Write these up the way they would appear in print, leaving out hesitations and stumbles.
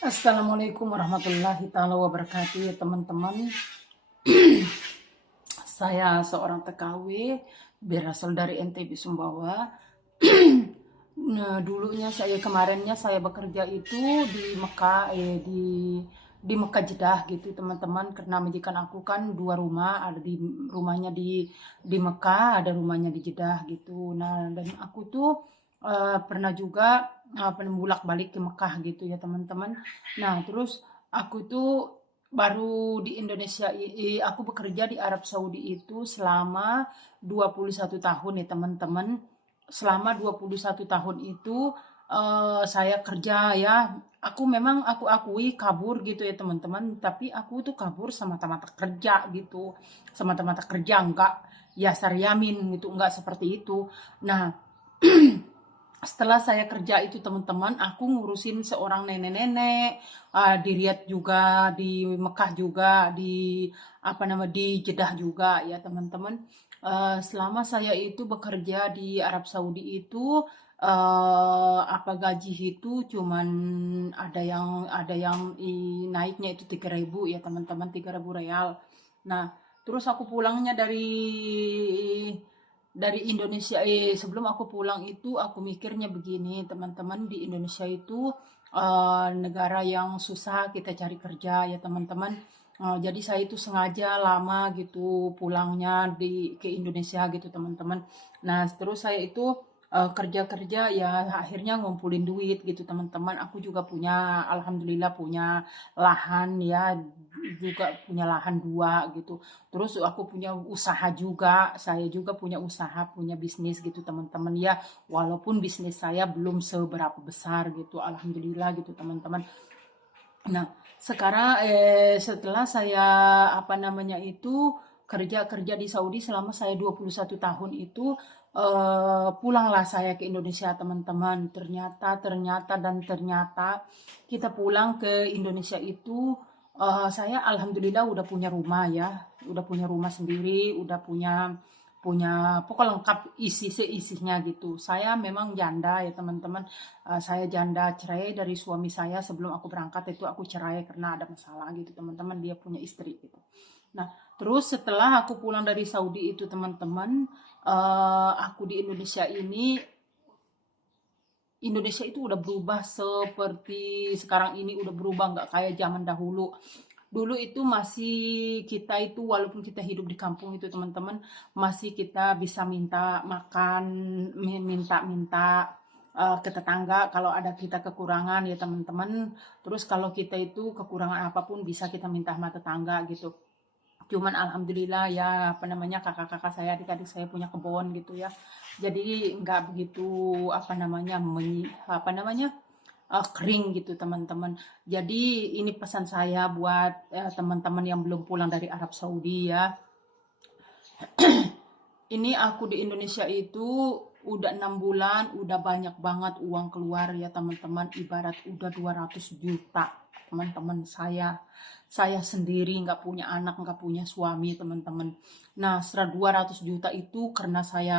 Assalamualaikum warahmatullahi taala wabarakatuh ya teman-teman. Saya seorang TKW berasal dari NTB Sumbawa. Nah, kemarinnya saya bekerja itu di Mekah, di Mekah Jeddah gitu teman-teman, karena majikan aku kan dua rumah, ada di rumahnya di Mekah, ada rumahnya di Jeddah gitu. Nah, dan aku tuh pernah juga bolak-balik ke Mekah gitu ya teman-teman. Nah, terus aku tuh baru di Indonesia, aku bekerja di Arab Saudi itu selama 21 tahun ya teman-teman. Selama 21 tahun itu saya kerja ya. Aku akui kabur gitu ya teman-teman, tapi aku tuh kabur semata-mata kerja gitu. Semata-mata kerja, enggak ya Saryamin gitu, enggak seperti itu. Nah, setelah saya kerja itu teman-teman, aku ngurusin seorang nenek-nenek, di Riyadh juga, di Mekah juga, di Jeddah juga ya teman-teman. Selama saya itu bekerja di Arab Saudi itu, gaji itu cuman ada yang naiknya itu 3.000 ya teman-teman, 3.000 real. Nah, terus aku pulangnya dari Indonesia, sebelum aku pulang itu aku mikirnya begini teman-teman, di Indonesia itu negara yang susah kita cari kerja ya teman-teman. Jadi saya itu sengaja lama gitu pulangnya ke Indonesia gitu teman-teman. Nah, terus saya itu kerja-kerja ya akhirnya ngumpulin duit gitu teman-teman. Aku juga punya, alhamdulillah punya lahan ya, juga punya lahan dua gitu. Terus aku punya usaha juga, saya juga punya usaha, punya bisnis gitu teman-teman ya. Walaupun bisnis saya belum seberapa besar gitu, alhamdulillah gitu teman-teman. Nah, setelah saya kerja-kerja di Saudi selama saya 21 tahun itu, pulanglah saya ke Indonesia teman-teman. Ternyata kita pulang ke Indonesia itu, saya alhamdulillah udah punya rumah ya, udah punya rumah sendiri, udah punya punya pokok lengkap isi seisinya gitu. Saya memang janda ya teman-teman. Saya janda cerai dari suami saya. Sebelum aku berangkat itu aku cerai karena ada masalah gitu teman-teman, dia punya istri gitu. Nah, terus setelah aku pulang dari Saudi itu teman-teman, aku di Indonesia itu udah berubah seperti sekarang ini, udah berubah nggak kayak zaman dahulu. Dulu itu masih kita itu walaupun kita hidup di kampung itu teman-teman, masih kita bisa minta makan, minta-minta ke tetangga kalau ada kita kekurangan ya teman-teman. Terus kalau kita itu kekurangan apapun bisa kita minta sama tetangga gitu. Cuman alhamdulillah ya kakak-kakak saya, adik-adik saya punya kebun gitu ya. Jadi nggak begitu kering gitu teman-teman. Jadi ini pesan saya buat teman-teman yang belum pulang dari Arab Saudi ya. Ini aku di Indonesia itu udah 6 bulan, udah banyak banget uang keluar ya teman-teman. Ibarat udah 200 juta teman-teman saya. Saya sendiri nggak punya anak, nggak punya suami teman-teman. Nah, setelah 200 juta itu karena saya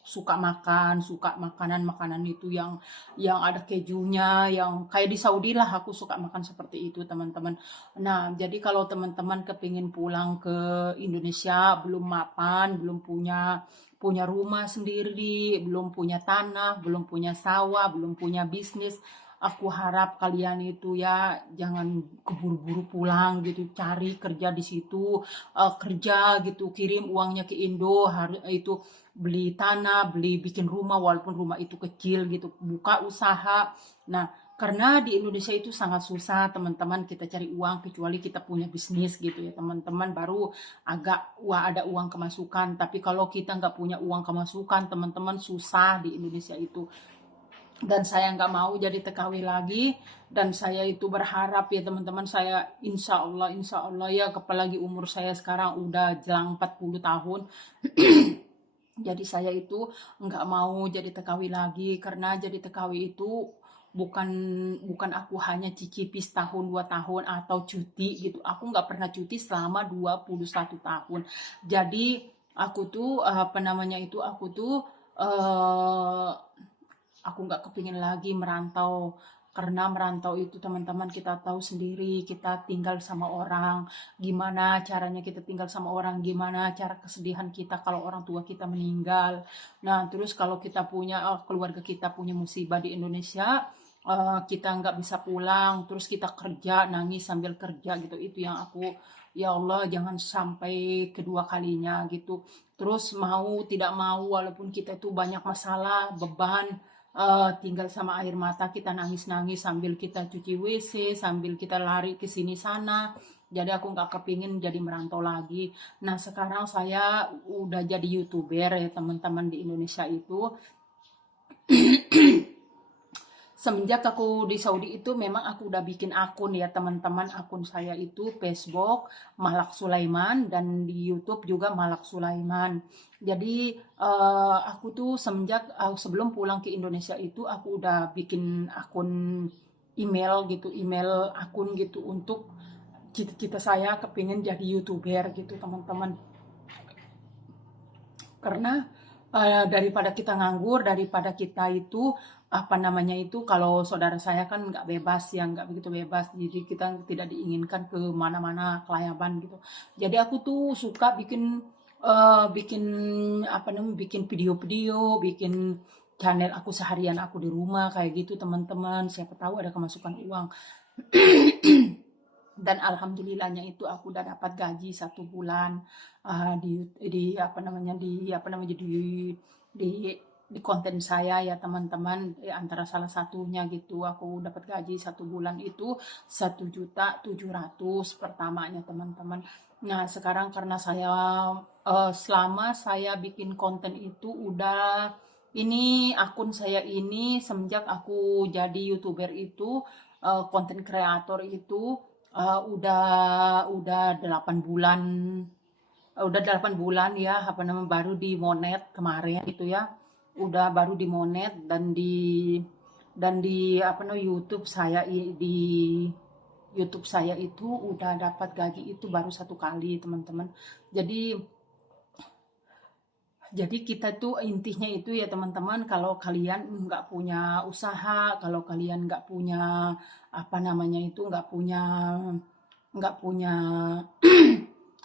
suka makanan-makanan itu yang ada kejunya, yang kayak di Saudi lah, aku suka makan seperti itu teman-teman. Nah, jadi kalau teman-teman kepingin pulang ke Indonesia, belum mapan, belum punya punya rumah sendiri, belum punya tanah, belum punya sawah, belum punya bisnis, aku harap kalian itu ya jangan keburu-buru pulang gitu, cari kerja di situ, kerja gitu, kirim uangnya ke Indo, itu beli tanah, bikin rumah walaupun rumah itu kecil gitu, buka usaha. Nah, karena di Indonesia itu sangat susah teman-teman kita cari uang, kecuali kita punya bisnis gitu ya teman-teman, baru ada uang kemasukan. Tapi kalau kita nggak punya uang kemasukan teman-teman, susah di Indonesia itu. Dan saya nggak mau jadi TKW lagi, dan saya itu berharap ya teman-teman, saya insya Allah ya, apalagi umur saya sekarang udah jelang 40 tahun. Jadi saya itu nggak mau jadi TKW lagi, karena jadi TKW itu bukan bukan aku hanya cicipi setahun 2 tahun atau cuti gitu. Aku nggak pernah cuti selama 21 tahun. Jadi aku tuh aku tuh eh, aku nggak kepingin lagi merantau Karena merantau itu teman-teman kita tahu sendiri, kita tinggal sama orang, gimana caranya kita tinggal sama orang, gimana cara kesedihan kita kalau orang tua kita meninggal. Nah, terus kalau kita punya keluarga kita punya musibah di Indonesia, kita nggak bisa pulang, terus kita kerja, nangis sambil kerja gitu. Itu yang aku, ya Allah, jangan sampai kedua kalinya gitu. Terus mau tidak mau, walaupun kita itu banyak masalah, beban, tinggal sama air mata kita nangis-nangis sambil kita cuci WC, sambil kita lari ke sini sana. Jadi aku nggak kepingin jadi merantau lagi. Nah sekarang saya udah jadi YouTuber ya teman-teman di Indonesia itu. Semenjak aku di Saudi itu memang aku udah bikin akun ya teman-teman. Akun saya itu Facebook Malak Sulaiman, dan di YouTube juga Malak Sulaiman. Jadi aku tuh semenjak sebelum pulang ke Indonesia itu aku udah bikin akun email gitu, email akun gitu untuk cita-cita saya kepingin jadi YouTuber gitu teman-teman. Karena daripada kita nganggur, daripada kita itu apa namanya itu, kalau saudara saya kan nggak bebas ya, nggak begitu bebas, jadi kita tidak diinginkan ke mana-mana kelayaban gitu. Jadi aku tuh suka bikin bikin apa namanya, bikin video-video, bikin channel aku seharian aku di rumah kayak gitu teman-teman, siapa tahu ada kemasukan uang. Dan alhamdulillahnya itu aku udah dapat gaji 1 bulan, di apa namanya, di konten saya ya teman-teman. Antara salah satunya gitu aku dapat gaji 1 bulan itu 1.700.000 pertamanya teman-teman. Nah sekarang karena saya selama saya bikin konten itu udah, ini akun saya ini semenjak aku jadi YouTuber itu, konten kreator itu, udah 8 bulan, udah 8 bulan ya, apa namanya, baru di monet kemarin gitu ya. Udah baru di monet, dan di apa namanya YouTube saya, di YouTube saya itu udah dapat gaji itu baru 1 kali teman-teman. Jadi kita tuh intinya itu ya teman-teman, kalau kalian nggak punya usaha, kalau kalian nggak punya apa namanya itu, nggak punya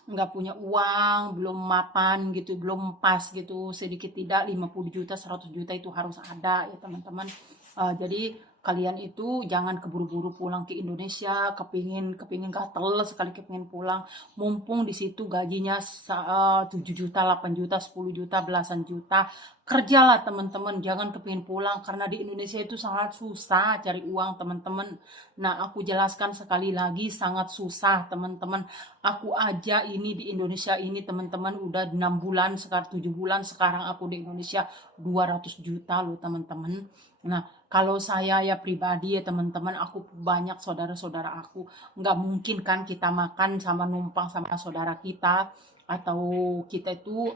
nggak punya uang, belum mapan gitu, belum pas gitu, sedikit tidak 50 juta, 100 juta itu harus ada ya teman-teman. Jadi kalian itu jangan keburu-buru pulang ke Indonesia, kepingin kepingin gatel sekali kepingin pulang, mumpung di situ gajinya 7 juta, 8 juta, 10 juta, belasan juta. Kerjalah teman-teman, jangan kepingin pulang, karena di Indonesia itu sangat susah cari uang teman-teman. Nah aku jelaskan sekali lagi, sangat susah teman-teman. Aku aja ini di Indonesia ini teman-teman udah 6 bulan, sekarang 7 bulan sekarang aku di Indonesia, 200 juta loh teman-teman. Nah kalau saya ya pribadi ya teman-teman, aku banyak saudara-saudara aku, nggak mungkin kan kita makan sama numpang sama saudara kita, atau kita itu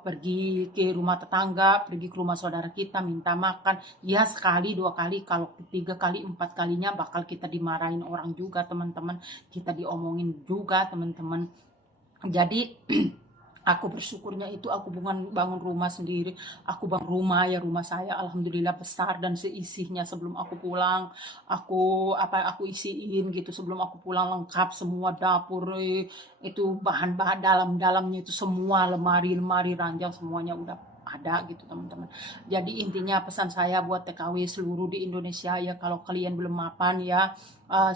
pergi ke rumah tetangga, pergi ke rumah saudara kita minta makan, ya sekali 2 kali, kalau 3 kali 4 kalinya bakal kita dimarahin orang juga teman-teman, kita diomongin juga teman-teman. Jadi aku bersyukurnya itu aku bangun rumah sendiri. Aku bangun rumah ya, rumah saya alhamdulillah besar dan seisinya. Sebelum aku pulang, aku isiin gitu sebelum aku pulang, lengkap semua dapur, itu bahan-bahan dalam-dalamnya itu semua, lemari-lemari, ranjang, semuanya udah ada gitu teman-teman. Jadi intinya pesan saya buat TKW seluruh di Indonesia ya, kalau kalian belum mapan ya,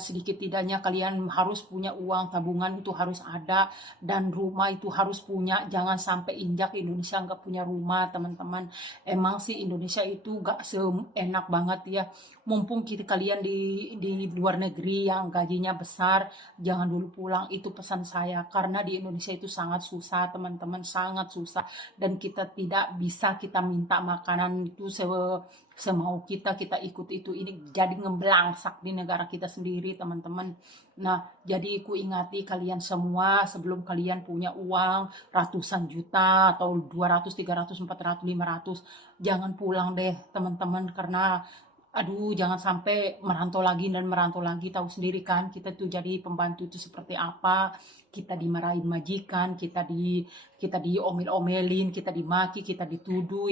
sedikit tidaknya kalian harus punya uang tabungan, itu harus ada, dan rumah itu harus punya. Jangan sampai injak Indonesia nggak punya rumah teman-teman. Emang sih Indonesia itu gak seenak banget ya. Mumpung kalian di luar negeri yang gajinya besar, jangan dulu pulang, itu pesan saya. Karena di Indonesia itu sangat susah teman-teman, sangat susah, dan kita tidak bisa kita minta makanan itu semau kita, kita ikut itu, ini jadi ngebelangsak di negara kita sendiri teman-teman. Nah jadi aku ingati kalian semua, sebelum kalian punya uang ratusan juta atau 200, 300, 400, 500, jangan pulang deh teman-teman. Karena aduh jangan sampai merantau lagi dan merantau lagi. Tahu sendiri kan kita tuh jadi pembantu itu seperti apa, kita dimarahin majikan, kita diomel-omelin, kita dimaki, kita dituduh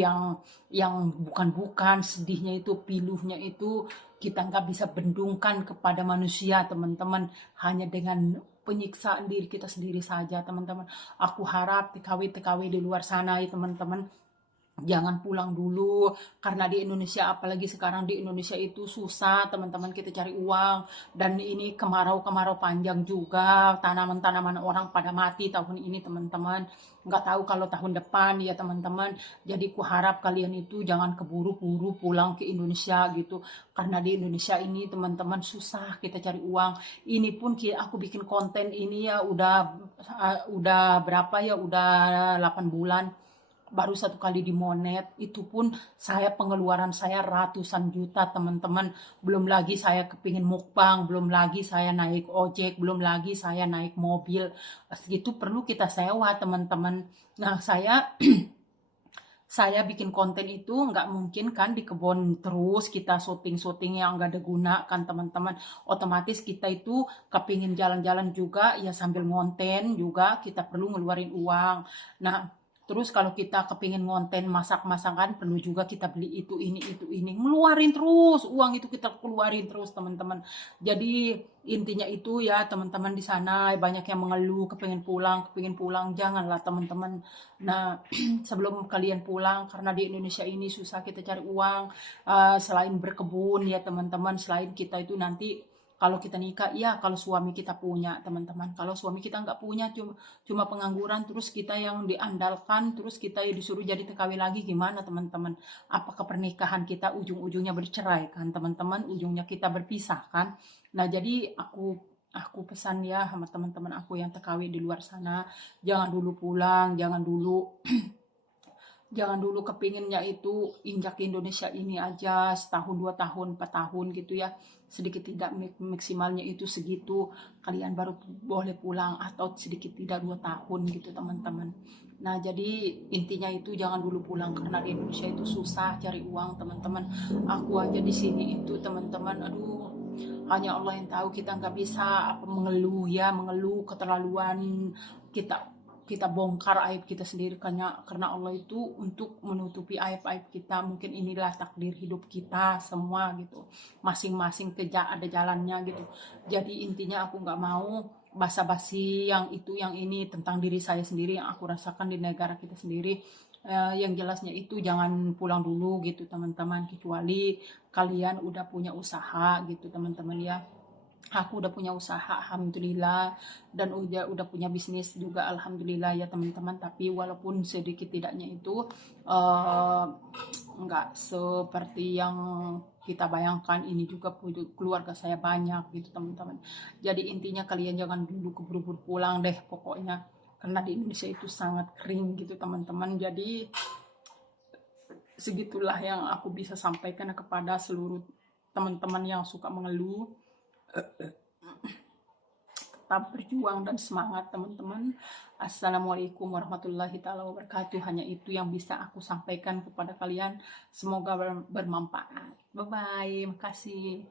yang bukan-bukan. Sedihnya itu, piluhnya itu kita nggak bisa bendungkan kepada manusia teman-teman, hanya dengan penyiksaan diri kita sendiri saja teman-teman. Aku harap TKW-TKW di luar sana ya teman-teman, jangan pulang dulu, karena di Indonesia, apalagi sekarang di Indonesia itu susah teman-teman, kita cari uang. Dan ini kemarau-kemarau panjang juga, tanaman-tanaman orang pada mati tahun ini teman-teman, nggak tahu kalau tahun depan ya teman-teman. Jadi ku harap kalian itu jangan keburu-buru pulang ke Indonesia gitu, karena di Indonesia ini teman-teman susah kita cari uang. Ini pun aku bikin konten ini ya udah berapa ya, udah 8 bulan, baru 1 kali dimonet. Itu pun saya pengeluaran saya ratusan juta teman-teman, belum lagi saya kepingin mukbang, belum lagi saya naik ojek, belum lagi saya naik mobil, segitu perlu kita sewa teman-teman. Nah saya bikin konten itu nggak mungkin kan di kebun terus kita syuting-syuting yang nggak ada guna kan teman-teman. Otomatis kita itu kepingin jalan-jalan juga ya, sambil ngonten juga kita perlu ngeluarin uang. Nah terus kalau kita kepingin ngonten masak-masakan, perlu juga kita beli itu ini, ngeluarin terus uang itu, kita keluarin terus teman-teman. Jadi intinya itu ya teman-teman, di sana banyak yang mengeluh kepingin pulang, janganlah teman-teman. Nah sebelum kalian pulang, karena di Indonesia ini susah kita cari uang, selain berkebun ya teman-teman, selain kita itu nanti kalau kita nikah, ya kalau suami kita punya teman-teman. Kalau suami kita nggak punya, cuma pengangguran, terus kita yang diandalkan, terus kita ya disuruh jadi TKW lagi, gimana teman-teman? Apakah pernikahan kita ujung-ujungnya bercerai kan teman-teman? Ujungnya kita berpisah kan? Nah jadi aku pesan ya sama teman-teman aku yang TKW di luar sana, jangan dulu pulang, jangan dulu kepinginnya itu injak di Indonesia ini aja setahun, 2 tahun, 4 tahun gitu ya. Sedikit tidak maksimalnya itu segitu, kalian baru boleh pulang, atau sedikit tidak 2 tahun gitu teman-teman. Nah jadi intinya itu jangan dulu pulang, karena di Indonesia itu susah cari uang teman-teman. Aku aja di sini itu teman-teman, aduh hanya Allah yang tahu, kita nggak bisa apa mengeluh keterlaluan. Kita bongkar aib kita sendiri, karena Allah itu untuk menutupi aib-aib kita. Mungkin inilah takdir hidup kita semua gitu, masing-masing ada jalannya gitu. Jadi intinya aku nggak mau basa-basi yang itu yang ini tentang diri saya sendiri yang aku rasakan di negara kita sendiri. Yang jelasnya itu jangan pulang dulu gitu teman-teman, kecuali kalian udah punya usaha gitu teman-teman ya. Aku udah punya usaha alhamdulillah, dan udah punya bisnis juga alhamdulillah ya teman-teman. Tapi walaupun sedikit tidaknya itu uh, nggak seperti yang kita bayangkan. Ini juga keluarga saya banyak gitu teman-teman. Jadi intinya kalian jangan dulu keburu-buru pulang deh pokoknya, karena di Indonesia itu sangat kering gitu teman-teman. Jadi segitulah yang aku bisa sampaikan kepada seluruh teman-teman yang suka mengeluh. Tetap berjuang dan semangat teman-teman. Assalamualaikum warahmatullahi taala wabarakatuh. Hanya itu yang bisa aku sampaikan kepada kalian. Semoga bermanfaat. Bye bye, makasih.